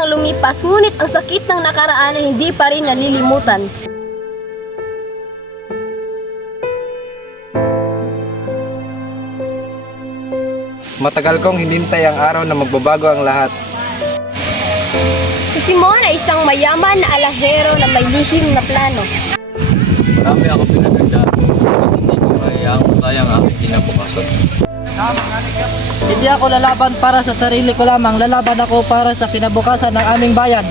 nang lumipas, ngunit ang sakit ng nakaraan ay hindi pa rin nalilimutan. Matagal kong hinintay ang araw na magbabago ang lahat. Si Simon ay isang mayaman na alahero na may lihim na plano. Marami ako pinagandaan at hindi ko mahihaang masayang ang aking kinabukasan. Hindi ako lalaban para sa sarili ko lamang, lalaban ako para sa kinabukasan ng aming bayan.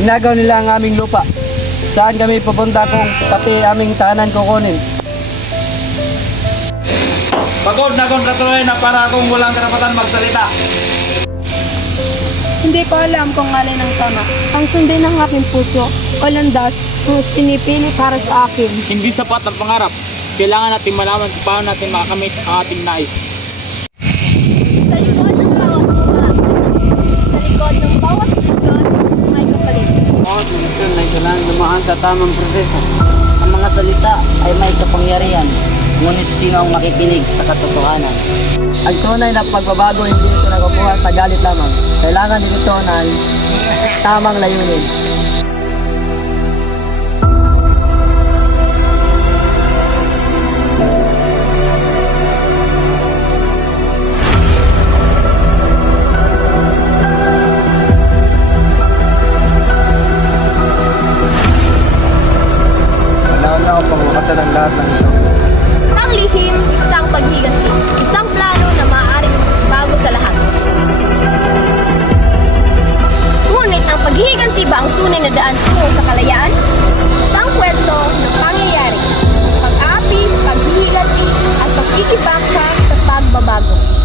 Inagaw nila ang aming lupa. Saan kami pupunta kung pati aming tahanan kukunin? Pagod na kong katuloy na para akong walang karapatan magsalita. Hindi ko alam kung alin ang tama. Ang sundin ng aking puso o landas kung pinipili para sa akin. Hindi sapat ang pangarap. Kailangan natin malaman kung paano natin makakamit ang ating nais. Sa likod ng bawat mukha, sa likod ng bawat sagot, may kapalit. Bawat misyon ay kailangan dumaan sa tamang proseso. Ang mga salita ay may kapangyarihan, ngunit sino ang makikinig sa katotohanan? Ang tunay na pagbabago hindi ito nakukuha sa galit lamang. Kailangan din ito ng tamang layunin. Panahon na ako pangwakasan ang lahat ng ito. Ang lihim, isang paghiganti, isang plano na maaaring bago sa lahat. Ngunit ang paghiganti ba ang tunay na daan tungo sa kalayaan? Isang kwento ng pangyayari, pag-api, paghiganti, at pag-ikibaka sa pagbabago.